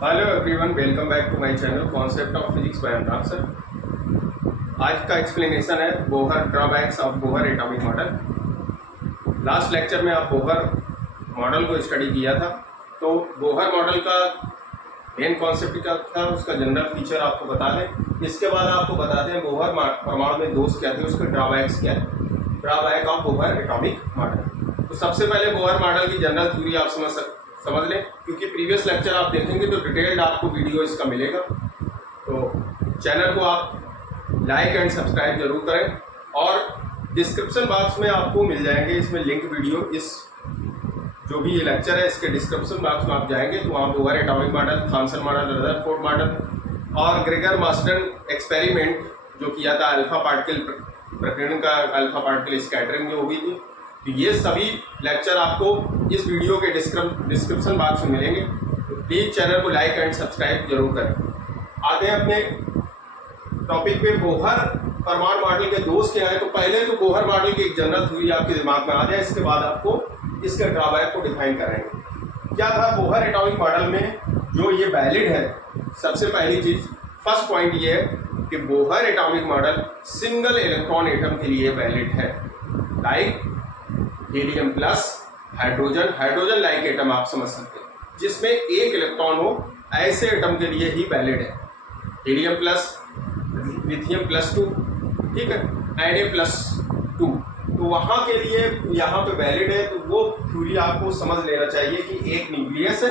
Hello everyone, welcome back to my channel concept of physics by Anurag sir. आज का explanation है Bohr drawbacks of Bohr atomic model. Last lecture में आप Bohr model को study किया था, तो बोहर मॉडल का मेन कॉन्सेप्ट क्या था, उसका जनरल फीचर आपको बता दें। इसके बाद आपको बताते हैं बोहर परमाणु में दोष क्या थे, उसके ड्रॉबैक्स क्या है, drawback of Bohr atomic model. तो सबसे पहले बोहर मॉडल की जनरल थ्योरी आप समझ लें, क्योंकि प्रीवियस लेक्चर आप देखेंगे तो डिटेल्ड आपको वीडियो इसका मिलेगा। तो चैनल को आप लाइक एंड सब्सक्राइब जरूर करें, और डिस्क्रिप्शन बॉक्स में आपको मिल जाएंगे इसमें लिंक वीडियो। इस जो भी ये लेक्चर है इसके डिस्क्रिप्शन बॉक्स में आप जाएंगे तो वहाँ Bohr atomic model, Thompson model, Rutherford model और ग्रेगर मार्टन एक्सपेरिमेंट जो किया था अल्फा पार्टिकल प्रकीर्णन का, अल्फा पार्टिकल स्कैटरिंग जो हुई थी, तो ये सभी लेक्चर आपको इस वीडियो के डिस्क्रिप्शन बॉक्स में मिलेंगे। तो प्लीज़ चैनल को लाइक एंड सब्सक्राइब जरूर करें। आते हैं अपने टॉपिक पे। बोहर परमाणु मॉडल के दोष क्या है, तो पहले तो बोहर मॉडल की एक जनरल थ्योरी आपके दिमाग में आ जाए, इसके बाद आपको इसके ड्रॉबैक को डिफाइन करेंगे। क्या था बोहर एटॉमिक मॉडल में जो ये वैलिड है, सबसे पहली चीज फर्स्ट पॉइंट ये है कि Bohr atomic model single electron atom के लिए वैलिड है। Like helium plus hydrogen like atom आप समझ सकते हैं, जिसमें एक इलेक्ट्रॉन हो, ऐसे एटम के लिए ही वैलिड है। हीलियम प्लस, लिथियम प्लस 2, ठीक है, Na+2, तो वहाँ के लिए यहाँ पे वैलिड है। तो वो थ्योरी आपको समझ लेना चाहिए कि एक न्यूक्लियस है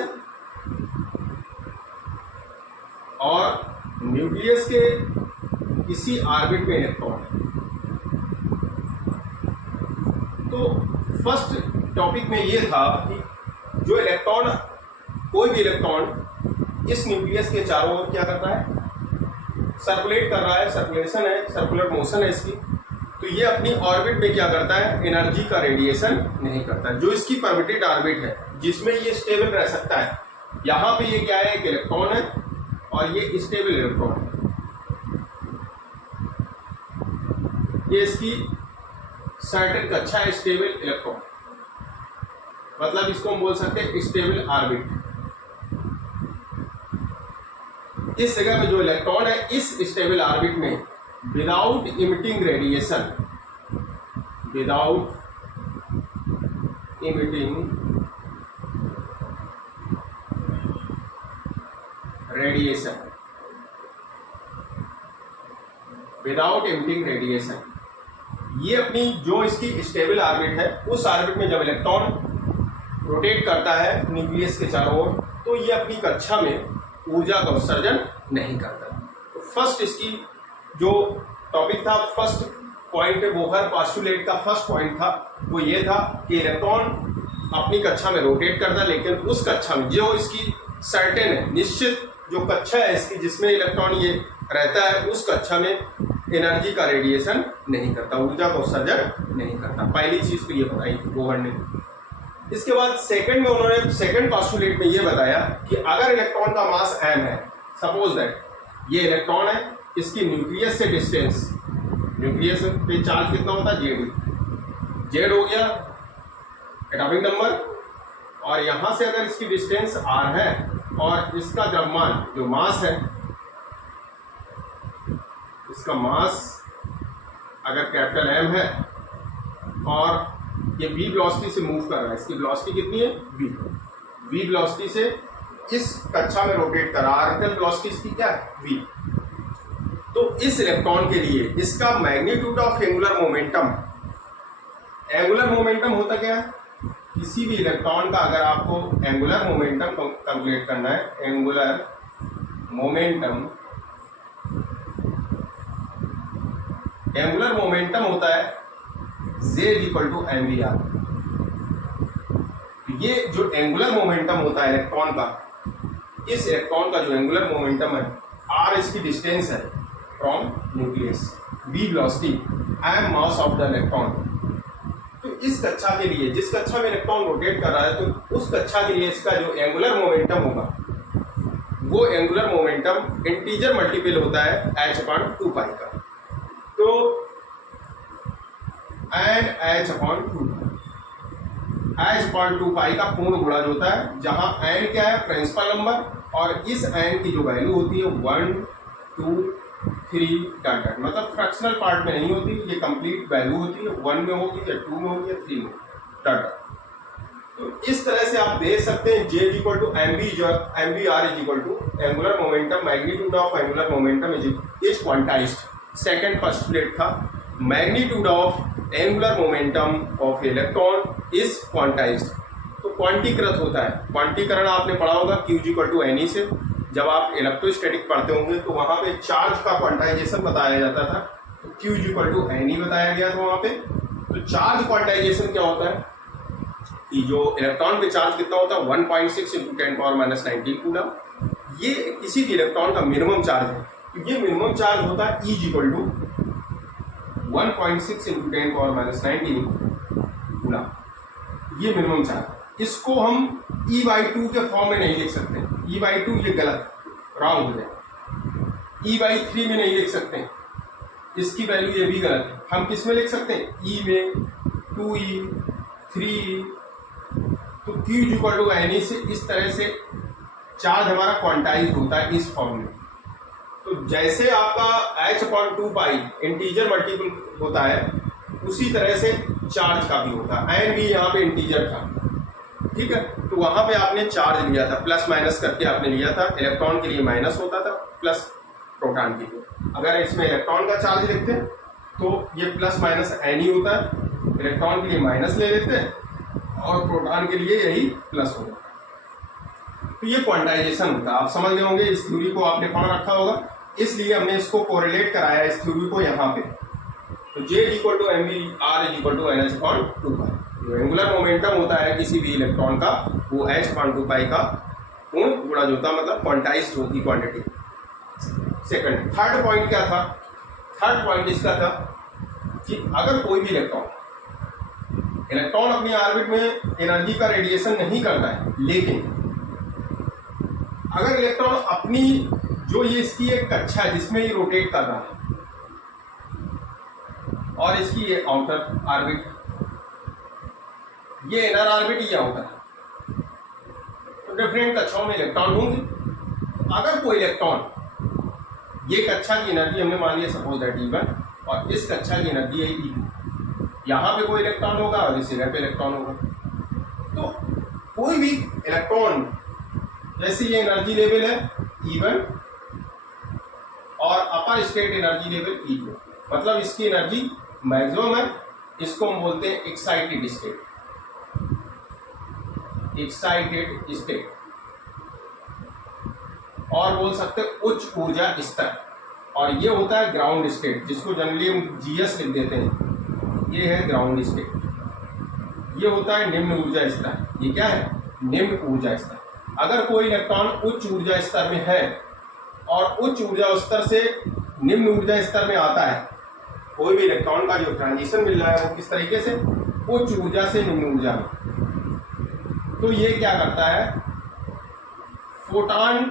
और न्यूक्लियस के किसी ऑर्बिट में इलेक्ट्रॉन है। तो फर्स्ट टॉपिक में ये था कि जो इलेक्ट्रॉन, कोई भी इलेक्ट्रॉन इस न्यूक्लियस के चारों ओर क्या करता है, सर्कुलेट कर रहा है, सर्कुलेशन है, सर्कुलर मोशन है इसकी। तो ये अपनी ऑर्बिट में क्या करता है, एनर्जी का रेडिएशन नहीं करता है। जो इसकी परमिटेड ऑर्बिट है जिसमें ये स्टेबल रह सकता है, यहाँ पे ये क्या है, एक इलेक्ट्रॉन है और ये स्टेबल इलेक्ट्रॉन है। ये इसकी सर्टेन कक्षा है, स्टेबल इलेक्ट्रॉन, मतलब इसको हम बोल सकते हैं स्टेबल ऑर्बिट। इस जगह में जो इलेक्ट्रॉन है इस स्टेबल ऑर्बिट में without emitting radiation, without emitting radiation, without emitting radiation, ये अपनी जो इसकी स्टेबल ऑर्बिट है, उस ऑर्बिट में जब इलेक्ट्रॉन रोटेट करता है न्यूक्लियस के चारों ओर, तो ये अपनी कक्षा में ऊर्जा का उत्सर्जन नहीं करता। तो फर्स्ट इसकी जो टॉपिक था, फर्स्ट पॉइंट बोहर पोस्टुलेट का फर्स्ट पॉइंट था, वो ये था कि इलेक्ट्रॉन अपनी कक्षा में रोटेट करता है, लेकिन उस कक्षा में जो इसकी सर्टेन है, निश्चित जो कक्षा है इसकी जिसमें इलेक्ट्रॉन ये रहता है, उस कक्षा में एनर्जी का रेडिएशन नहीं करता, ऊर्जा का उत्सर्जन नहीं करता। पहली चीज तो ये बताई थी बोहर ने। इसके बाद सेकंड में उन्होंने सेकंड पोस्टुलेट में ये बताया कि अगर इलेक्ट्रॉन का मास m है, सपोज दैट ये इलेक्ट्रॉन है, इसकी न्यूक्लियस से डिस्टेंस, न्यूक्लियस पे चार्ज कितना होता है, Z हो गया एटॉमिक नंबर, और यहां से अगर इसकी डिस्टेंस r है और इसका द्रव्यमान जो मास है, इसका मास अगर कैपिटल M है और ये v वेलोसिटी से मूव कर रहा है, इसकी वेलोसिटी कितनी है, v वेलोसिटी से इस कक्षा में रोटेट कर रहा है, ऑर्बिटल वेलोसिटी इसकी क्या है, v। तो इस इलेक्ट्रॉन के लिए इसका magnitude of angular momentum, angular momentum होता क्या है, किसी भी इलेक्ट्रॉन का अगर आपको एंगुलर मोमेंटम कैलकुलेट करना है, एंगुलर मोमेंटम होता है J=mvr। ये जो एंगुलर मोमेंटम होता है इलेक्ट्रॉन का, इस इलेक्ट्रॉन का जो एंगुलर मोमेंटम है, r इसकी डिस्टेंस है from nucleus, v velocity, m mass of the electron. तो इस कक्षा के लिए, जिस कक्षा में इलेक्ट्रॉन रोटेट कर रहा है, तो उस कक्षा के लिए इसका जो एंगुलर मोमेंटम होगा, वो एंगुलर मोमेंटम इंटीजर मल्टीपल होता है h/2π का। तो एंड h/2π का पूर्ण गुणज होता है, जहां n क्या है, प्रिंसिपल नंबर, और इस एन की जो वैल्यू होती है 1 2 3 डॉट डॉट, मतलब फ्रैक्शनल पार्ट में नहीं होती, ये कंप्लीट वैल्यू होती है, 1 में होगी या 2 में होगी या 3 में डॉट डॉट। तो इस तरह से आप देख सकते हैं J equal to M B are is equal to angular momentum, magnitude of angular momentum is quantized. Second postulate था magnitude of angular momentum of electron is quantized. तो क्वांटीकृत होता है, क्वांटीकरण आपने पढ़ा होगा Q equal to N E से, जब आप इलेक्ट्रोस्टैटिक पढ़ते होंगे तो वहां पे चार्ज का क्वांटाइजेशन बताया जाता था, तो Q equal to N e बताया गया था वहां पे। तो चार्ज क्वांटाइजेशन क्या होता है कि जो इलेक्ट्रॉन पे चार्ज कितना होता है 1.6 इंटू 10⁻⁻19 कूलम, ये किसी भी इलेक्ट्रॉन का मिनिमम चार्ज है। तो ये मिनिमम चार्ज होता है E equal to 1.6 into 10⁻⁻19 coulomb, ये मिनिमम चार्ज। इसको हम E/2 के फॉर्म में नहीं लिख सकते, E/2 ये गलत, रॉन्ग हो जाए। E/3 में नहीं लिख सकते, इसकी वैल्यू ये भी गलत है। हम किस में लिख सकते हैं, E में, 2E, 3E। तो Q equal to N E से इस तरह से चार्ज हमारा क्वांटाइज होता है इस फॉर्म में। तो जैसे आपका h/2π इंटीजर मल्टीपल होता है, उसी तरह से चार्ज का भी होता है। एन भी यहाँ पे इंटीजर था, ठीक है। तो वहां पे आपने चार्ज लिया था, प्लस माइनस करके आपने लिया था। इलेक्ट्रॉन के लिए माइनस होता था, प्लस प्रोटॉन के लिए। अगर इसमें इलेक्ट्रॉन का चार्ज लिखते हैं तो ये प्लस माइनस एन ही होता है, इलेक्ट्रॉन के लिए माइनस ले लेते हैं और प्रोटॉन के लिए यही प्लस होगा। तो ये क्वांटाइजेशन होता है। आप समझ गए होंगे, इस थ्योरी को आपने पढ़ रखा होगा, इसलिए हमने इसको कोरिलेट कराया इस थ्योरी को यहाँ पे। तो J equal to M B are is equal to NH/2π। जो एंगुलर मोमेंटम होता है किसी भी इलेक्ट्रॉन का, वो H/2π का पूर्ण गुणा होता है, मतलब क्वांटाइज्ड होती क्वांटिटी। सेकंड, थर्ड पॉइंट क्या था? थर्ड पॉइंट इसका था कि अगर कोई भी इलेक्ट्रॉन अपनी ऑर्बिट में एनर्जी का रेडिएशन नहीं करता है, लेकिन अगर इलेक्ट्रॉन अपनी जो ये इसकी एक कक्षा है जिसमें ये रोटेट कर रहा है और इसकी ये आउटर ऑर्बिट, ये इनर ऑर्बिट, ये आउटर, तो डिफरेंट कक्षाओं में इलेक्ट्रॉन होंगे। अगर कोई इलेक्ट्रॉन, ये कक्षा की एनर्जी हमने मान लिया सपोज दैट E1 और इस कक्षा की एनर्जी है E2, यहाँ पे कोई इलेक्ट्रॉन होगा और इस जगह पे इलेक्ट्रॉन होगा। तो कोई भी इलेक्ट्रॉन, जैसे ये एनर्जी लेवल है E1 और अपर स्टेट एनर्जी लेवल E2, मतलब इसकी एनर्जी मैक्सिमम है, इसको हम बोलते हैं एक्साइटेड स्टेट, एक्साइटेड स्टेट, और बोल सकते हैं उच्च ऊर्जा स्तर। और ये होता है ग्राउंड स्टेट, जिसको जनरली हम GS लिख देते हैं, ये है ग्राउंड स्टेट। ये होता है निम्न ऊर्जा स्तर। ये क्या है? निम्न ऊर्जा स्तर। अगर कोई इलेक्ट्रॉन उच्च ऊर्जा स्तर में है और उच्च ऊर्जा स्तर से निम्न ऊर्जा स्तर में आता है, कोई भी इलेक्ट्रॉन का जो ट्रांजिशन मिल रहा है वो किस तरीके से, उच्च ऊर्जा से निम्न ऊर्जा में, तो ये क्या करता है, फोटॉन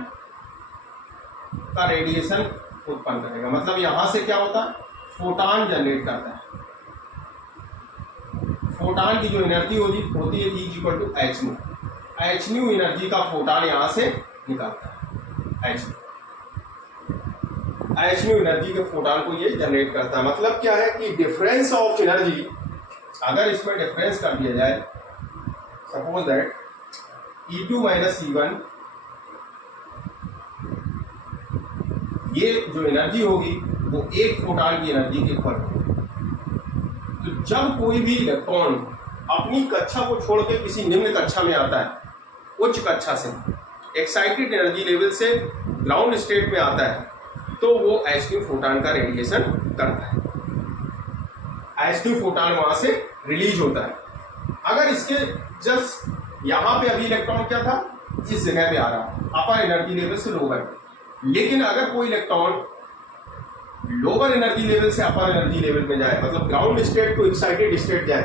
का रेडिएशन उत्पन्न करेगा। मतलब यहां से क्या होता है, फोटॉन जनरेट करता है। फोटॉन की जो एनर्जी होती है E equal to h nu, h nu energy का फोटॉन यहां से निकलता है। एच न्यू एनर्जी के फोटॉन को ये जनरेट करता है। मतलब क्या है कि डिफरेंस ऑफ एनर्जी, अगर इसमें डिफरेंस कर दिया जाए, suppose that E2 minus E1, ये जो एनर्जी होगी वो एक फोटॉन की एनर्जी के इक्वल होगी। तो जब कोई भी इलेक्ट्रॉन अपनी कक्षा को छोड़ के किसी निम्न कक्षा में आता है, उच्च कक्षा से एक्साइटेड एनर्जी लेवल से ग्राउंड स्टेट में आता है, तो वो H2 फोटॉन का रेडिएशन करता है। H2 फोटॉन वहां से रिलीज होता है। अगर इसके जस्ट यहाँ पे अभी इलेक्ट्रॉन क्या था, इस जगह पे आ रहा, अपर एनर्जी लेवल से लोअर। लेकिन अगर कोई इलेक्ट्रॉन लोअर एनर्जी लेवल से अपर एनर्जी लेवल में जाए, मतलब ground state to excited state जाए,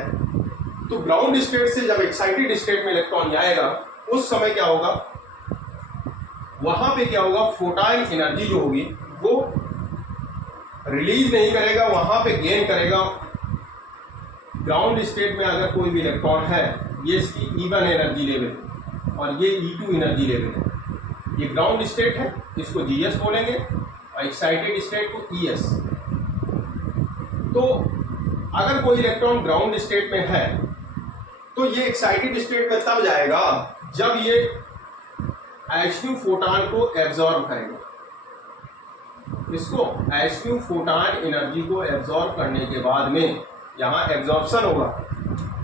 तो ग्राउंड स्टेट से जब एक्साइटेड स्टेट में इलेक्ट्रॉन जाएगा, उस समय क्या होगा, वहां पे क्या होगा, फोटॉन एनर्जी जो होगी वो रिलीज नहीं करेगा, वहां पे गेन करेगा। ग्राउंड स्टेट में अगर कोई भी इलेक्ट्रॉन है, ये इसकी E1 एनर्जी लेवल और ये E2 एनर्जी लेवल है, ये ग्राउंड स्टेट है, इसको GS बोलेंगे, और एक्साइटेड स्टेट को ES। तो अगर कोई इलेक्ट्रॉन ग्राउंड स्टेट में है तो ये एक्साइटेड स्टेट में तब जाएगा जब ये H2 फोटॉन को एब्जॉर्ब करेगा। इसको H2 फोटॉन एनर्जी को एब्जॉर्ब करने के बाद में यहाँ एब्जॉर्प्शन होगा।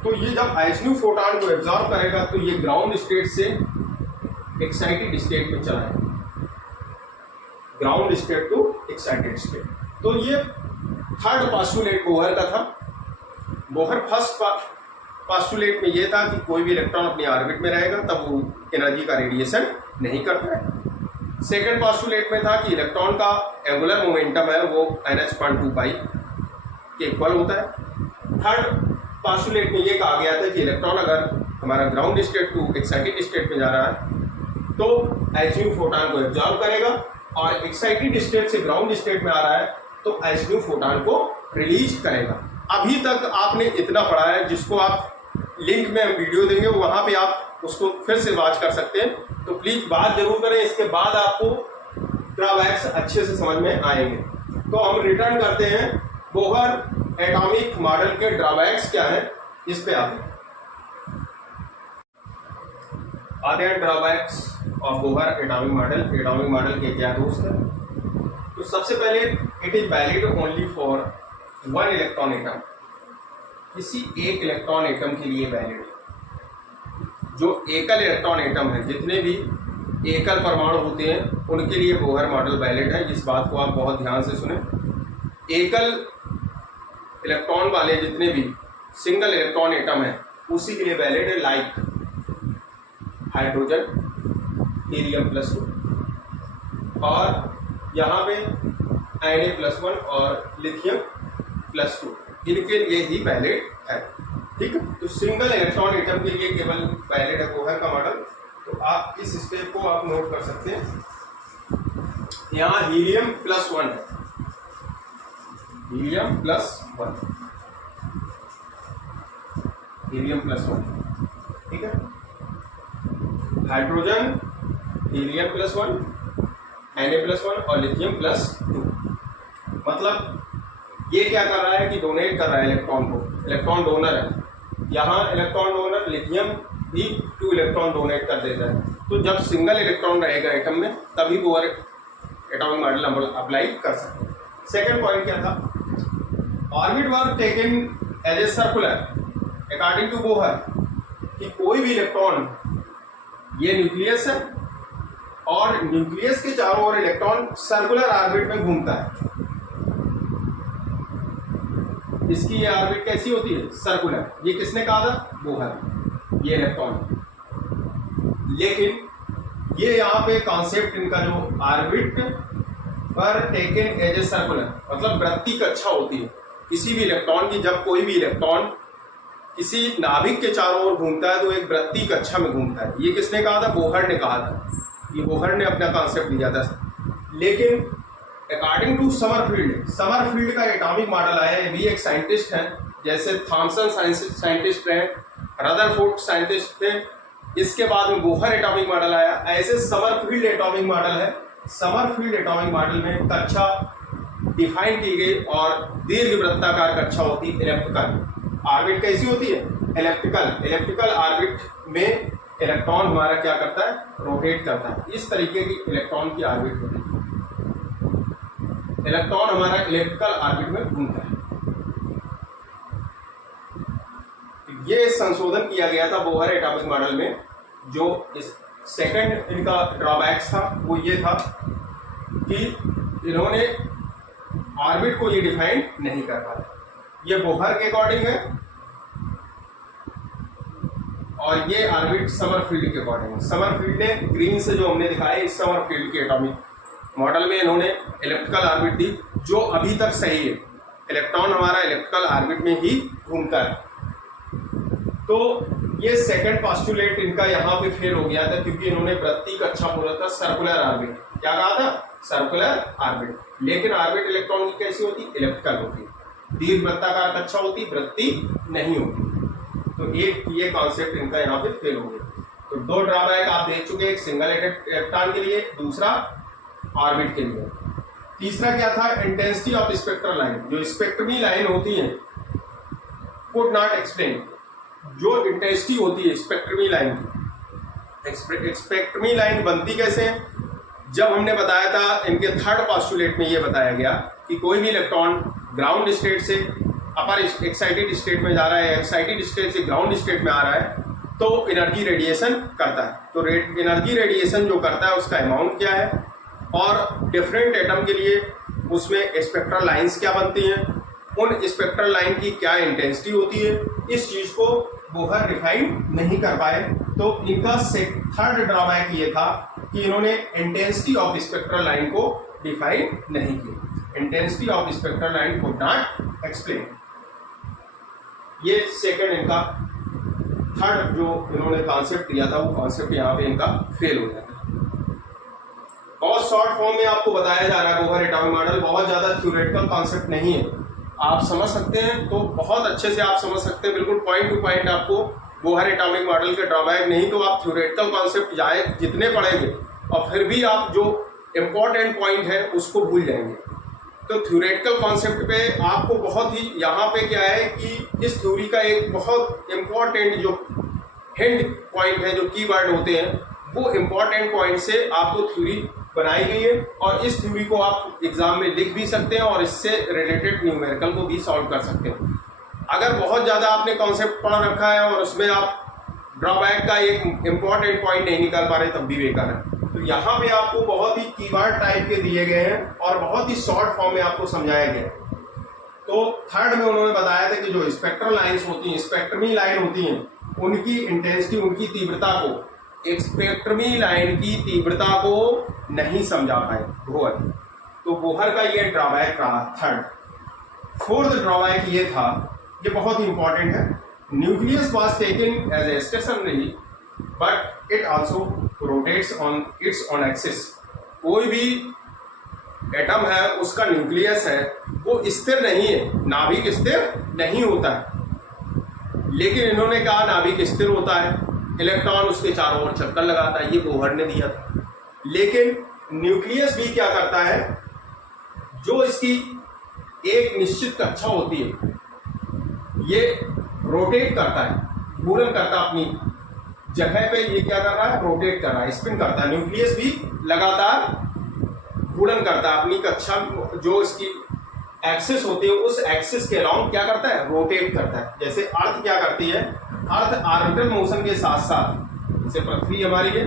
तो ये जब H2 फोटॉन को एब्जॉर्ब करेगा तो ये ग्राउंड स्टेट से एक्साइटेड स्टेट में चला जाएगा, ground state to excited state. तो ये थर्ड पास्टुलेट बोहर का था। बोहर फर्स्ट पास्टुलेट में ये था कि कोई भी इलेक्ट्रॉन अपनी ऑर्बिट में रहेगा तब वो एनर्जी का रेडिएशन नहीं करता है। सेकेंड पास्टुलेट में था कि इलेक्ट्रॉन का एंगुलर मोमेंटम है वो NH.2 पाई के इक्वल होता है। थर्ड पास्टुलेट में ये कहा गया था कि इलेक्ट्रॉन अगर हमारा ground state to excited state में जा रहा है तो H फोटॉन को एब्जॉर्ब करेगा, और एक्साइटेड स्टेट से ग्राउंड स्टेट में आ रहा है तो H फोटॉन को रिलीज करेगा। अभी तक आपने इतना पढ़ा है, जिसको आप लिंक में हम वीडियो देंगे वहां पे आप उसको फिर से वॉच कर सकते हैं। तो प्लीज बात जरूर करें, इसके बाद आपको ड्रॉबैक्स अच्छे से समझ में आएंगे। तो हम रिटर्न करते हैं बोहर एटॉमिक मॉडल के ड्रॉबैक्स क्या है, इस पे आते हैं drawbacks of Bohr atomic model. Atomic model के क्या दोस्त है? तो सबसे पहले it is valid only for one electron atom. किसी एक इलेक्ट्रॉन एटम के लिए वैलिड है। जो एकल इलेक्ट्रॉन एटम है, जितने भी एकल परमाणु होते हैं उनके लिए बोहर मॉडल वैलिड है। इस बात को आप बहुत ध्यान से सुने। एकल इलेक्ट्रॉन वाले जितने भी सिंगल इलेक्ट्रॉन एटम है उसी के लिए वैलिड है, लाइक हाइड्रोजन, He+2, और यहाँ पे Na+1 और लिथियम+2, इनके लिए ही वैलिड है। ठीक है, तो सिंगल इलेक्ट्रॉन एटम के लिए केवल वैलिड है बोहर का मॉडल। तो आप इस स्टेप को आप नोट कर सकते हैं। यहाँ He+1 है, He+1, ठीक है। हाइड्रोजन, He+1, Na+1 और लिथियम+2। मतलब ये क्या कर रहा है कि डोनेट कर रहा है इलेक्ट्रॉन को, इलेक्ट्रॉन डोनर है। यहाँ इलेक्ट्रॉन डोनर लिथियम भी 2 इलेक्ट्रॉन डोनेट कर देता है। तो जब सिंगल इलेक्ट्रॉन रहेगा एटम में तभी बोहर एटॉमिक मॉडल हम अप्लाई कर सकते हैं। सेकेंड पॉइंट क्या था? Orbit were taken as a circular according to Bohr, कि कोई भी इलेक्ट्रॉन, ये न्यूक्लियस है और न्यूक्लियस के चारों ओर इलेक्ट्रॉन सर्कुलर ऑर्बिट में घूमता है। इसकी ये ऑर्बिट कैसी होती है? सर्कुलर। ये किसने कहा था? बोहर, ये इलेक्ट्रॉन। लेकिन ये यहाँ पे कॉन्सेप्ट इनका जो ऑर्बिट पर टेकन एज ए सर्कुलर, मतलब वृत्ति कक्षा होती है किसी भी इलेक्ट्रॉन की। जब कोई भी इलेक्ट्रॉन किसी नाभिक के चारों ओर घूमता है तो एक वृत्ति कक्षा में घूमता है। ये किसने कहा था? बोहर ने कहा था। ये बोहर ने अपना कॉन्सेप्ट दिया था। लेकिन अकॉर्डिंग टू समरफील्ड का एटॉमिक मॉडल आया। ये भी एक साइंटिस्ट हैं, जैसे थॉमसन साइंटिस्ट हैं, रदरफोर्ड साइंटिस्ट थे। इसके बाद में बोहर एटॉमिक मॉडल आया। ऐसे समरफील्ड एटॉमिक मॉडल है। समरफील्ड एटॉमिक मॉडल में कक्षा डिफाइन की गई और दीर्घ वृत्ताकार कक्षा होती है इलेप्टिकल। ऑर्बिट कैसी होती है? इलेप्टिकल ऑर्बिट में इलेक्ट्रॉन हमारा क्या करता है? रोटेट करता है। इस तरीके की इलेक्ट्रॉन की ऑर्बिट होती है। इलेक्ट्रॉन हमारा इलेक्ट्रिकल ऑर्बिट में घूमता है। ये संशोधन किया गया था बोहर एटॉमिक मॉडल में। जो इस सेकंड इनका ड्रॉबैक्स था वो ये था कि इन्होंने ऑर्बिट को ये डिफाइन नहीं कर पाया। ये बोहर के अकॉर्डिंग है और ये ऑर्बिट समरफील्ड के अकॉर्डिंग है। समरफील्ड ने ग्रीन से जो हमने दिखाया, इस समरफील्ड के एटॉमिक मॉडल में इन्होंने इलेक्ट्रिकल ऑर्बिट दी, जो अभी तक सही है। इलेक्ट्रॉन हमारा इलेक्ट्रिकल ऑर्बिट में ही घूमता है। तो ये सेकंड पोस्टुलेट इनका यहाँ पे फेल हो गया था, क्योंकि इन्होंने वृत्ति कक्षा बोला था, सर्कुलर ऑर्बिट। क्या कहा था? Circular orbit. लेकिन ऑर्बिट इलेक्ट्रॉन की कैसी होती? इलेक्ट्रिकल होती, दीर्घ वृत्ताकार कक्षा होती, वृत्ति नहीं होती। तो एक ये कॉन्सेप्ट इनका यहाँ पे फेल हो गया। तो दो ड्रॉबैक आप देख चुके, एक सिंगल इलेक्ट्रॉन के लिए, दूसरा ऑर्बिट के लिए। तीसरा क्या था, इंटेंसिटी ऑफ स्पेक्ट्रल लाइन। जो स्पेक्ट्रमी लाइन होती है कुड नॉट एक्सप्लेन। जो इंटेंसिटी होती है स्पेक्ट्रमी लाइन की, स्पेक्ट्रमी लाइन बनती कैसे है, जब हमने बताया था इनके थर्ड पोस्टुलेट में ये बताया गया कि कोई भी इलेक्ट्रॉन ग्राउंड स्टेट से अपर एक्साइटेड स्टेट में जा रहा है, एक्साइटेड स्टेट से ग्राउंड स्टेट में आ रहा है, तो एनर्जी रेडिएशन करता है। तो एनर्जी रेडिएशन जो करता है उसका अमाउंट क्या है, और डिफरेंट एटम के लिए उसमें स्पेक्ट्रल लाइंस क्या बनती हैं, उन स्पेक्ट्रल लाइन की क्या इंटेंसिटी होती है, इस चीज़ को बोहर डिफाइन नहीं कर पाए। तो इनका थर्ड ड्रॉबैक ये था कि इन्होंने इंटेंसिटी ऑफ स्पेक्ट्रल लाइन को डिफाइन नहीं किया। इंटेंसिटी ऑफ स्पेक्ट्रल लाइन को नॉट एक्सप्लेन। ये सेकंड इनका थर्ड जो इन्होंने कॉन्सेप्ट दिया था वो कॉन्सेप्ट यहाँ पे इनका फेल हो जाता है। बहुत शॉर्ट फॉर्म में आपको बताया जा रहा है बोहर एटॉमिक मॉडल, बहुत ज़्यादा थ्योरेटिकल कॉन्सेप्ट नहीं है। आप समझ सकते हैं तो बहुत अच्छे से आप समझ सकते हैं, बिल्कुल पॉइंट टू पॉइंट आपको बोहर एटॉमिक मॉडल के ड्रॉबैक। नहीं तो आप थ्योरेटिकल कॉन्सेप्ट जाए जितने पढ़ेंगे और फिर भी आप जो इम्पोर्टेंट पॉइंट है उसको भूल जाएंगे। तो थ्योरेटिकल कॉन्सेप्ट पे आपको बहुत ही यहाँ पे क्या है कि इस थ्योरी का एक बहुत इम्पोर्टेंट जो हिंट पॉइंट है, जो कीवर्ड होते हैं, वो इम्पोर्टेंट पॉइंट से आपको थ्योरी बनाई गई है और इस थ्योरी को आप एग्जाम में लिख भी सकते हैं और इससे रिलेटेड न्यूमेरिकल को भी सॉल्व कर सकते हैं। अगर बहुत ज़्यादा आपने कॉन्सेप्ट पढ़ रखा है और उसमें आप ड्रॉबैक का एक इम्पॉर्टेंट पॉइंट नहीं निकाल पा रहे तब भी बेकार है। तो यहाँ पे आपको बहुत ही कीवर्ड टाइप के दिए गए हैं और बहुत ही शॉर्ट फॉर्म में आपको समझाया गया है। तो थर्ड में उन्होंने बताया था कि जो स्पेक्ट्रल लाइन्स होती हैं, स्पेक्ट्रमी लाइन होती हैं, उनकी इंटेंसिटी, उनकी तीव्रता को, स्पेक्ट्रमी लाइन की तीव्रता को नहीं समझा पाए बोहर। तो बोहर का ये ड्रॉबैक रहा थर्ड। फोर्थ ड्रॉबैक ये था, ये बहुत ही इंपॉर्टेंट है, nucleus was taken as a stationary but it also rotates on its on axis. कोई भी एटम है उसका न्यूक्लियस है वो स्थिर नहीं है, नाभिक स्थिर नहीं होता है। लेकिन इन्होंने कहा नाभिक स्थिर होता है, इलेक्ट्रॉन उसके चारों ओर चक्कर लगाता है, ये बोहर ने दिया था। लेकिन न्यूक्लियस भी क्या करता है, जो इसकी एक निश्चित कक्षा होती है ये रोटेट करता है, घूर्णन करता है, अपनी जगह पे ये क्या कर रहा है, रोटेट कर रहा है, स्पिन करता है। न्यूक्लियस भी लगातार घूर्णन करता है, अपनी कक्षा जो इसकी एक्सिस होती है उस एक्सिस के अलाउंग क्या करता है, रोटेट करता है। जैसे अर्थ क्या करती है, अर्थ ऑर्बिटल मोशन के साथ साथ, जैसे पृथ्वी हमारी है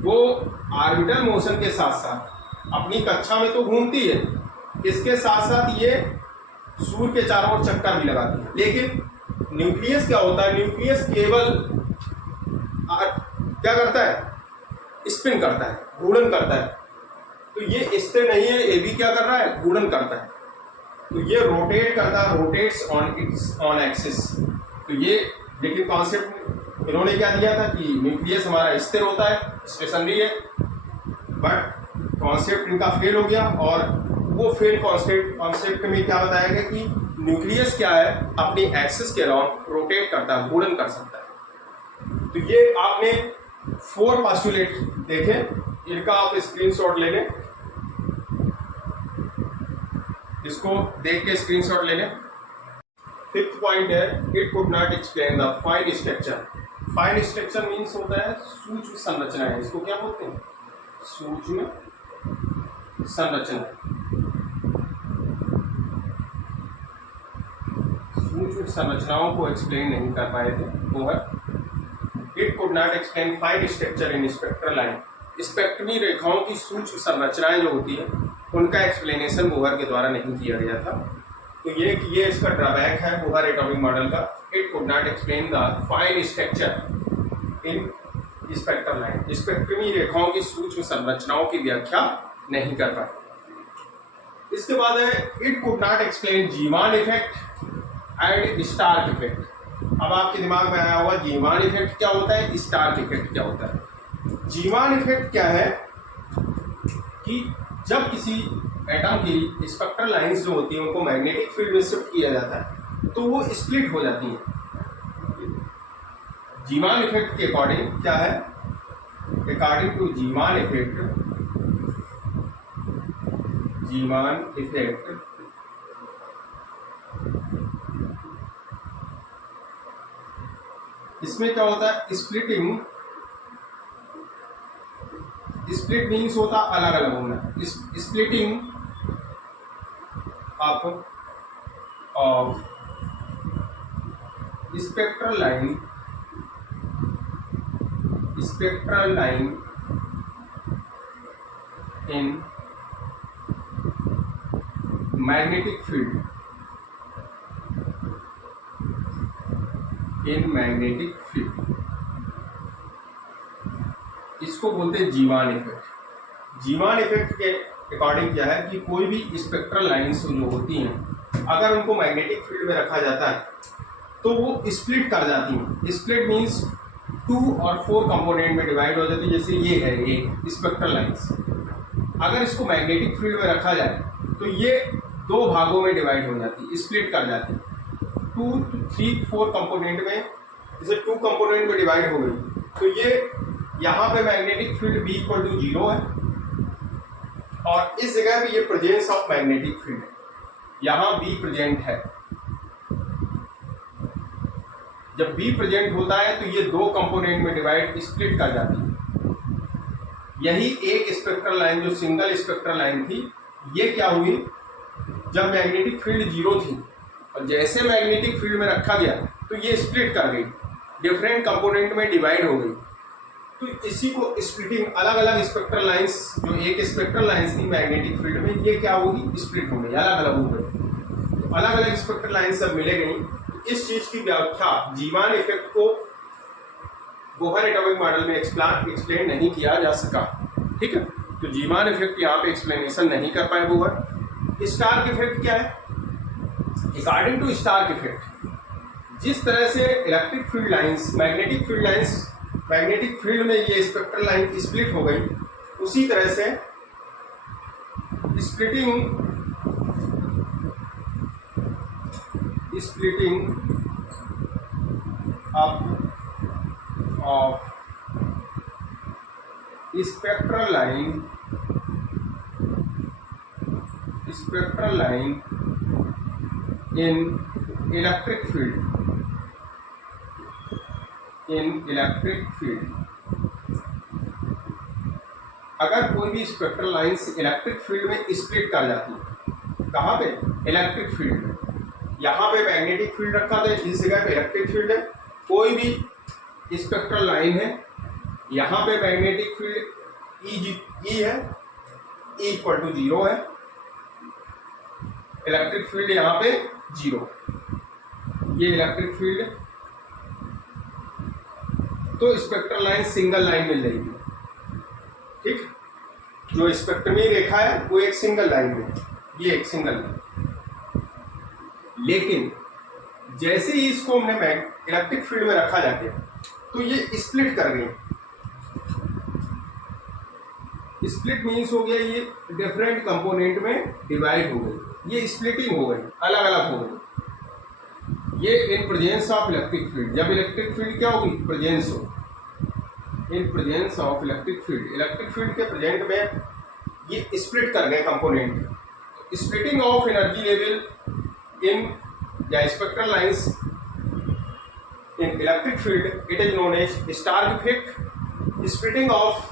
वो ऑर्बिटल मोशन के साथ साथ अपनी कक्षा में तो घूमती है, इसके साथ साथ ये सूर्य के चारों ओर चक्कर भी लगाती है। लेकिन न्यूक्लियस क्या होता है, न्यूक्लियस केवल क्या करता है, स्पिन करता है, घूर्णन करता है। तो ये स्थिर नहीं है, ये भी क्या कर रहा है, घूर्णन करता है। तो ये रोटेट करता है, rotates on its on axis. तो ये लेकिन कॉन्सेप्ट इन्होंने क्या दिया था कि न्यूक्लियस हमारा स्थिर होता है, स्टेशनरी है, बट कॉन्सेप्ट इनका फेल हो गया। और वो फेल कॉन्सेप्ट में क्या बताया गया कि न्यूक्लियस क्या है, अपनी एक्सिस के अलाउंग रोटेट करता है, घूर्णन कर सकता है। तो ये आपने 4 पोस्टुलेट देखे, इनका आप स्क्रीनशॉट ले लें, इसको देख के स्क्रीनशॉट ले लें। 5th पॉइंट है, it could not explain the fine structure. Fine structure means होता है सूक्ष्म संरचना है, इसको क्या बोलते हैं, सूक्ष्म संरचना। सूक्ष्म संरचनाओं को एक्सप्लेन नहीं कर पाए थे Bohr. It could not explain fine structure in spectral line. स्पेक्ट्रमी रेखाओं की सूक्ष्म संरचनाएं जो होती है उनका एक्सप्लेनेशन बोहर के द्वारा नहीं किया गया था। तो ये इसका ड्रॉबैक है बोहर एटॉमिक मॉडल का। It could not explain the fine structure in spectral line. स्पेक्ट्रमी रेखाओं की सूक्ष्म संरचनाओं की व्याख्या नहीं कर पाए। इसके बाद है it could not explain Zeeman effect and Stark effect. अब आपके दिमाग में आया होगा जीमान इफेक्ट क्या होता है, स्टार्क इफेक्ट क्या होता है। जीमान इफेक्ट क्या है कि जब किसी एटम की स्पेक्ट्रल लाइंस जो होती हैं उनको मैग्नेटिक फील्ड में शिफ्ट किया जाता है तो वो स्प्लिट हो जाती हैं। जीमान इफेक्ट के अकॉर्डिंग क्या है, according to Zeeman effect, Zeeman effect इसमें क्या होता है, स्प्लिटिंग, स्प्लिट मीन्स होता अलग अलग होना, splitting up of spectral line, spectral line in magnetic field, in magnetic field, इसको बोलते हैं जीवान इफेक्ट। जीवान इफेक्ट के अकॉर्डिंग क्या है कि कोई भी स्पेक्ट्रल लाइंस जो होती हैं अगर उनको मैग्नेटिक फील्ड में रखा जाता है तो वो स्प्लिट कर जाती हैं। स्प्लिट मीन्स 2 और 4 कंपोनेंट में डिवाइड हो जाती है। जैसे ये है एक स्पेक्ट्रल लाइंस, अगर इसको मैग्नेटिक फील्ड में रखा जाए तो ये 2 भागों में डिवाइड हो जाती है, स्प्लिट कर जाती है। 2, 3, 4 कंपोनेंट में, जैसे 2 कंपोनेंट में डिवाइड हो गई तो ये यहाँ पे मैग्नेटिक फील्ड B = 0 है और इस जगह पे ये प्रेजेंस ऑफ मैग्नेटिक फील्ड है, यहाँ B प्रेजेंट है। जब B प्रेजेंट होता है तो ये 2 कंपोनेंट में डिवाइड, स्प्लिट कर जाती है। यही एक स्पेक्ट्रल लाइन जो सिंगल स्पेक्ट्रल लाइन थी, ये क्या हुई, जब मैग्नेटिक फील्ड 0 थी और जैसे मैग्नेटिक फील्ड में रखा गया तो ये स्प्लिट कर गई, डिफरेंट कंपोनेंट में डिवाइड हो गई। तो इसी को स्प्लिटिंग, अलग अलग स्पेक्ट्रल लाइंस, जो एक स्पेक्ट्रल लाइंस थी मैग्नेटिक फील्ड में, ये क्या होगी, स्प्लिट हो गई, अलग अलग हो गई। तो अलग अलग स्पेक्ट्रल लाइंस सब मिले गई। तो इस चीज की व्याख्या जीवान इफेक्ट को बोहर एटॉमिक मॉडल में एक्सप्लेन नहीं किया जा सका, ठीक है। तो जीवान इफेक्ट यहाँ पे एक्सप्लेनेशन नहीं कर पाए बोहर। स्टार्क इफेक्ट क्या है, अकॉर्डिंग टू स्टार्क इफेक्ट, जिस तरह से electric field lines, magnetic field lines, magnetic field में ये स्पेक्ट्रल लाइन स्प्लिट हो गई, उसी तरह से splitting up of spectral line in electric field, अगर कोई भी स्पेक्ट्रल लाइंस इलेक्ट्रिक फील्ड में स्प्लिट कर जाती है, कहाँ पे, इलेक्ट्रिक फील्ड में। यहाँ पे मैग्नेटिक फील्ड रखा था, इस जगह पे इलेक्ट्रिक फील्ड है। कोई भी स्पेक्ट्रल लाइन है, यहाँ पे मैग्नेटिक फील्ड ई है, E = 0 है, इलेक्ट्रिक फील्ड यहाँ पे 0, ये इलेक्ट्रिक फील्ड है। तो स्पेक्ट्रल लाइन सिंगल लाइन मिल जाएगी, ठीक। जो स्पेक्ट्रमी रेखा है वो एक सिंगल लाइन में, ये एक सिंगल लाइन। लेकिन जैसे ही इसको हमने इलेक्ट्रिक फील्ड में रखा जाके तो ये स्प्लिट कर गई। स्प्लिट मीन्स हो गया ये डिफरेंट कंपोनेंट में डिवाइड हो गई, ये स्प्लिटिंग हो गई, अलग अलग हो गई। ये in presence of electric field, जब इलेक्ट्रिक फील्ड क्या होगी, प्रेजेंस हो, in presence of electric field के प्रेजेंट में ये स्प्लिट कर गए component. Splitting of energy level in या spectral lines in electric field, it is known as Stark effect. Splitting of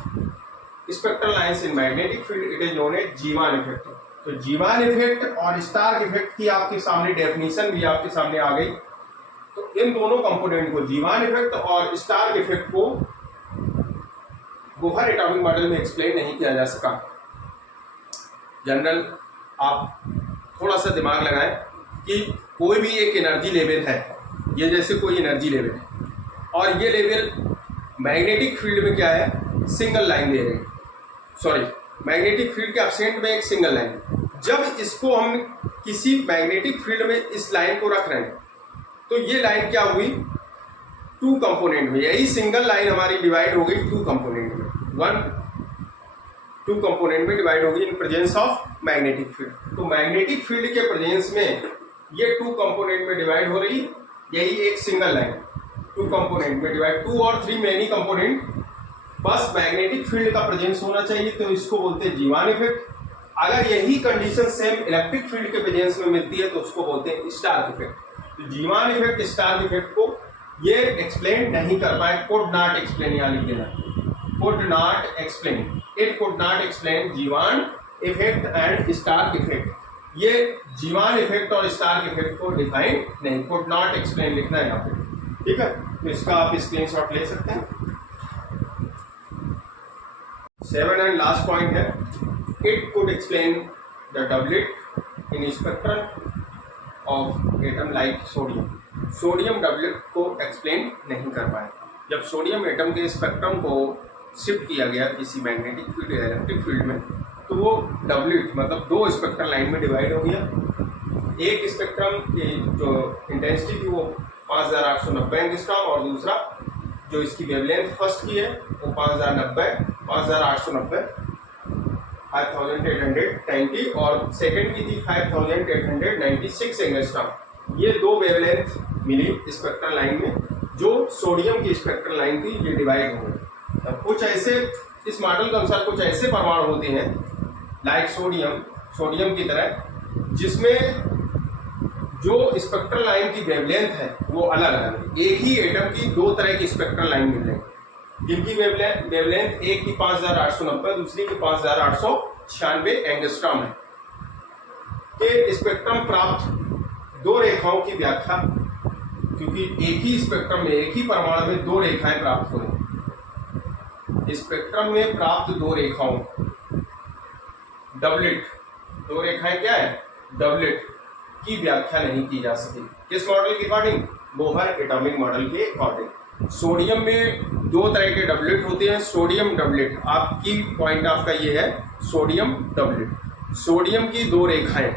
spectral lines in magnetic field, it is known as Zeeman effect. तो Zeeman effect और Stark effect की आपके सामने definition भी आपके सामने आ गई। तो इन दोनों कंपोनेंट को, जीवान इफेक्ट और स्टार्क इफेक्ट को, बोहर एटॉमिक मॉडल में एक्सप्लेन नहीं किया जा सका। जनरल आप थोड़ा सा दिमाग लगाएं कि कोई भी एक एनर्जी लेवल है, ये जैसे कोई एनर्जी लेवल है और ये लेवल मैग्नेटिक फील्ड में क्या है, सिंगल लाइन दे रहे हैं, सॉरी मैग्नेटिक फील्ड के एब्सेंट में एक सिंगल लाइन। जब इसको हम किसी मैग्नेटिक फील्ड में इस लाइन को रख रहे हैं तो ये लाइन क्या हुई, 2 कंपोनेंट में, यही सिंगल लाइन हमारी डिवाइड हो गई 2 कंपोनेंट में, 2 कंपोनेंट में डिवाइड हो गई इन प्रेजेंस ऑफ मैग्नेटिक फील्ड। तो मैग्नेटिक फील्ड के प्रेजेंस में ये 2 कंपोनेंट में डिवाइड हो रही, यही एक सिंगल लाइन। टू कंपोनेंट में डिवाइड, 2 और 3 मैनी कंपोनेंट, बस मैग्नेटिक फील्ड का प्रेजेंस होना चाहिए, तो इसको बोलते हैं जीवान इफेक्ट। अगर यही कंडीशन सेम इलेक्ट्रिक फील्ड के प्रेजेंस में मिलती है तो उसको बोलते हैं स्टार्क इफेक्ट। तो जीवान इफेक्ट स्टार्क इफेक्ट को ये एक्सप्लेन नहीं कर पाए, कुड नॉट एक्सप्लेन, यहाँ लिख देना, could not explain, it could not explain Zeeman effect and Stark effect. ये जीवान इफेक्ट और स्टार्क इफेक्ट को डिफाइन नहीं, कुड नॉट एक्सप्लेन लिखना है यहाँ पे, ठीक है। तो इसका आप स्क्रीनशॉट ले सकते हैं। 7 एंड लास्ट पॉइंट है, it could explain the doublet in spectrum of atom like sodium. Sodium doublet को एक्सप्लेन नहीं कर पाए। जब सोडियम एटम के स्पेक्ट्रम को शिफ्ट किया गया किसी मैग्नेटिक फील्ड या इलेक्ट्रिक फील्ड में, तो वो डबलेट मतलब 2 स्पेक्ट्रल लाइन में डिवाइड हो गया। एक स्पेक्ट्रम की जो इंटेंसिटी थी वो 5890 एंगस्ट्रॉम, और दूसरा जो इसकी वेवलेंथ फर्स्ट की है वो 5890 5890 और सेकंड की थी 5896 एंगस्ट्रॉम। ये 2 वेवलेंथ मिली स्पेक्ट्रल लाइन में, जो सोडियम की स्पेक्ट्रल लाइन थी, ये डिवाइड हो गई। अब कुछ ऐसे, इस मॉडल के अनुसार कुछ ऐसे परमाणु होते हैं लाइक सोडियम की तरह, जिसमें जो स्पेक्ट्रल लाइन की वेवलेंथ है वो अलग अलग है। एक ही एटम की 2 तरह की स्पेक्ट्रल लाइन मिल रही है, जिनकी वेवलेंथ एक की 5890, दूसरी की 5896 एंगस्ट्रॉम है। के स्पेक्ट्रम प्राप्त 2 रेखाओं की व्याख्या, क्योंकि एक ही स्पेक्ट्रम में, एक ही परमाणु में 2 रेखाएं प्राप्त हो रही, स्पेक्ट्रम में प्राप्त 2 रेखाओं, डबलेट, 2 रेखाएं क्या है, डबलेट की व्याख्या नहीं की जा सकी। किस मॉडल के अकॉर्डिंग, बोहर एटॉमिक मॉडल के अकॉर्डिंग। सोडियम में 2 तरह के डबलेट होते हैं, सोडियम डबलेट, आपकी पॉइंट आपका ये है सोडियम डबलेट। सोडियम की 2 रेखाएं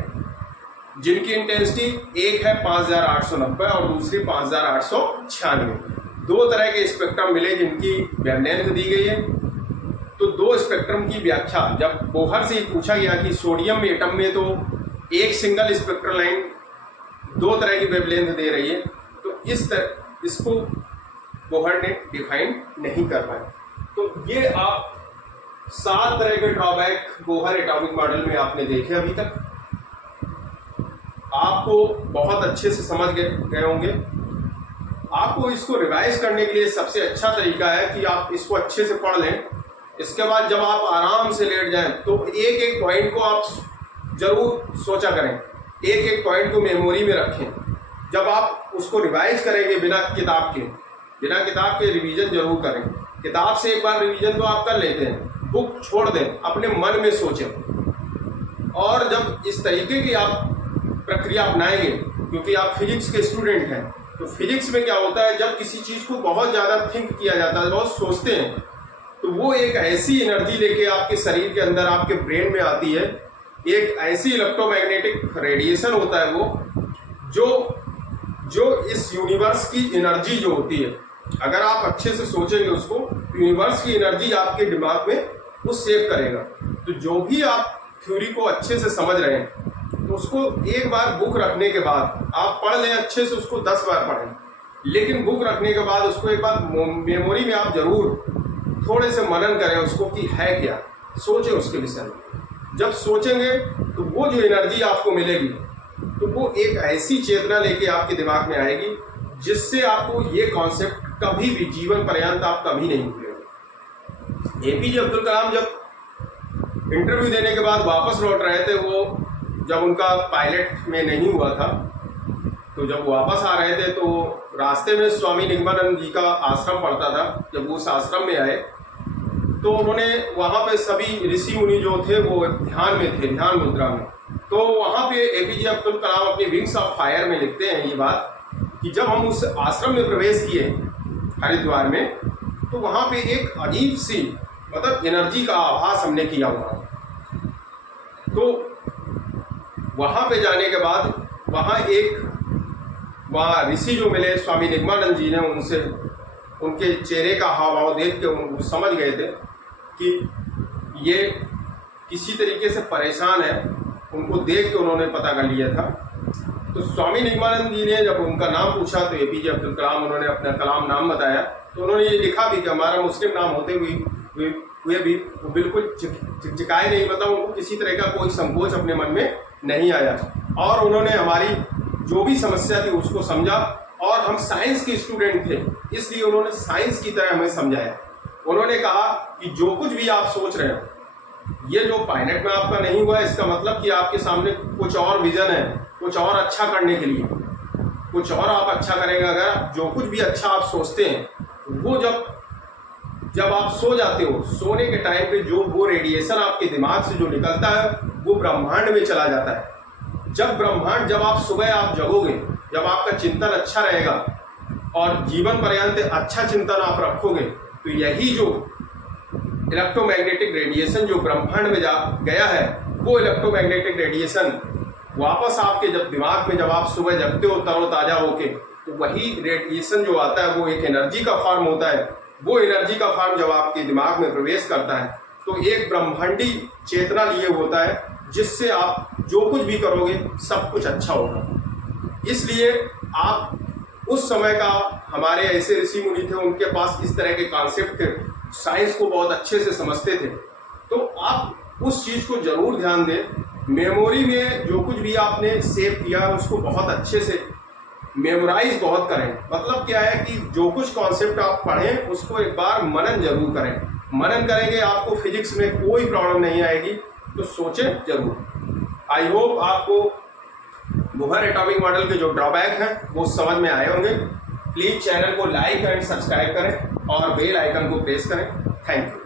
जिनकी इंटेंसिटी एक है 5890 और दूसरी 5896, 2 तरह के स्पेक्ट्रम मिले जिनकी वेवलेंथ दी गई है। तो 2 स्पेक्ट्रम की व्याख्या जब बोहर से पूछा गया कि सोडियम एटम में तो एक सिंगल स्पेक्ट्रल लाइन 2 तरह की वेवलेंथ दे रही है, तो इसको बोहर ने डिफाइन नहीं कर पाए। तो ये आप 7 तरह के ड्रॉबैक बोहर एटॉमिक मॉडल में आपने देखे अभी तक, आपको बहुत अच्छे से समझ गए होंगे। आपको इसको रिवाइज करने के लिए सबसे अच्छा तरीका है कि आप इसको अच्छे से पढ़ लें। इसके बाद जब आप आराम से लेट जाएं तो एक एक पॉइंट को आप जरूर सोचा करें, एक एक पॉइंट को मेमोरी में रखें। जब आप उसको रिवाइज करेंगे बिना किताब के रिवीजन जरूर करें। किताब से एक बार रिवीजन तो आप कर लेते हैं, बुक छोड़ दें, अपने मन में सोचें। और जब इस तरीके की आप प्रक्रिया अपनाएंगे, क्योंकि आप फिजिक्स के स्टूडेंट हैं, तो फिजिक्स में क्या होता है, जब किसी चीज़ को बहुत ज़्यादा थिंक किया जाता है, बहुत सोचते हैं, तो वो एक ऐसी एनर्जी लेके आपके शरीर के अंदर, आपके ब्रेन में आती है, एक ऐसी इलेक्ट्रोमैग्नेटिक रेडिएशन होता है वो जो इस यूनिवर्स की एनर्जी जो होती है, अगर आप अच्छे से सोचेंगे उसको, यूनिवर्स की एनर्जी आपके दिमाग में वो सेव करेगा। तो जो भी आप थ्योरी को अच्छे से समझ रहे हैं, तो उसको एक बार बुक रखने के बाद आप पढ़ लें अच्छे से, उसको 10 बार पढ़ें, लेकिन बुक रखने के बाद उसको एक बार मेमोरी में आप जरूर थोड़े से मनन करें उसको कि है क्या, सोचें उसके विषय में। जब सोचेंगे तो वो जो एनर्जी आपको मिलेगी, तो वो एक ऐसी चेतना लेके आपके दिमाग में आएगी जिससे आपको ये कॉन्सेप्ट कभी भी जीवन पर्यंत आप कभी नहीं भूलेंगे। एपीजे अब्दुल कलाम जब इंटरव्यू देने के बाद वापस लौट रहे थे, वो जब उनका पायलट में नहीं हुआ था, तो जब वापस आ रहे थे तो रास्ते में स्वामी निगमानंद जी का आश्रम पड़ता था। जब वो उस आश्रम में आए तो उन्होंने वहाँ पे सभी ऋषि मुनि जो थे वो ध्यान में थे, ध्यान मुद्रा में। तो वहाँ पे एपीजे अब्दुल कलाम अपनी विंग्स ऑफ फायर में लिखते हैं ये बात कि जब हम उस आश्रम में प्रवेश किए हरिद्वार में, तो वहाँ पे एक अजीब सी मतलब एनर्जी का आभास हमने किया हुआ। तो वहाँ पे जाने के बाद वहाँ ऋषि जो मिले स्वामी निगमानंद जी ने, उनसे उनके चेहरे का हाव भाव देख के वो समझ गए थे कि ये किसी तरीके से परेशान है। उनको देख के उन्होंने पता कर लिया था। तो स्वामी निगमानंद जी ने जब उनका नाम पूछा तो एपीजे अब्दुल कलाम, उन्होंने अपना कलाम नाम बताया, तो उन्होंने ये लिखा भी कि हमारा मुस्लिम नाम होते हुए भी वो बिल्कुल चिकचिकाए नहीं, मतलब उनको किसी तरह का कोई संकोच अपने मन में नहीं आया, और उन्होंने हमारी जो भी समस्या थी उसको समझा। और हम साइंस के स्टूडेंट थे, इसलिए उन्होंने साइंस की तरह हमें समझाया। उन्होंने कहा कि जो कुछ भी आप सोच रहे हो, ये जो पायलट में आपका नहीं हुआ, इसका मतलब कि आपके सामने कुछ और विजन है, कुछ और अच्छा करने के लिए, कुछ और आप अच्छा करेंगे। अगर जो कुछ भी अच्छा आप सोचते हैं, वो जब आप सो जाते हो, सोने के टाइम पे जो वो रेडिएशन आपके दिमाग से जो निकलता है वो ब्रह्मांड में चला जाता है। जब आप सुबह आप जगोगे, जब आपका चिंतन अच्छा रहेगा और जीवन पर्यंत अच्छा चिंतन आप रखोगे, तो यही जो इलेक्ट्रोमैग्नेटिक रेडिएशन जो ब्रह्मांड में जा गया है, वो इलेक्ट्रोमैग्नेटिक रेडिएशन वापस आपके जब दिमाग में, जब आप सुबह जगते हो तरोताजा होके, तो वही रेडिएशन जो आता है वो एक एनर्जी का फॉर्म होता है। वो एनर्जी का फॉर्म जब आपके दिमाग में प्रवेश करता है तो एक ब्रह्मांडी चेतना लिए होता है, जिससे आप जो कुछ भी करोगे सब कुछ अच्छा होगा। इसलिए आप उस समय का, हमारे ऐसे ऋषि मुनि थे, उनके पास इस तरह के कॉन्सेप्ट थे, साइंस को बहुत अच्छे से समझते थे। तो आप उस चीज़ को जरूर ध्यान दें, मेमोरी में जो कुछ भी आपने सेव किया है उसको बहुत अच्छे से मेमोराइज बहुत करें। मतलब क्या है कि जो कुछ कॉन्सेप्ट आप पढ़ें उसको एक बार मनन जरूर करें। मनन करेंगे आपको फिजिक्स में कोई प्रॉब्लम नहीं आएगी, तो सोचें जरूर। आई होप आपको बोहर एटॉमिक मॉडल के जो ड्रॉबैक हैं वो समझ में आए होंगे। प्लीज़ चैनल को लाइक एंड सब्सक्राइब करें और बेल आइकन को प्रेस करें। Thank you.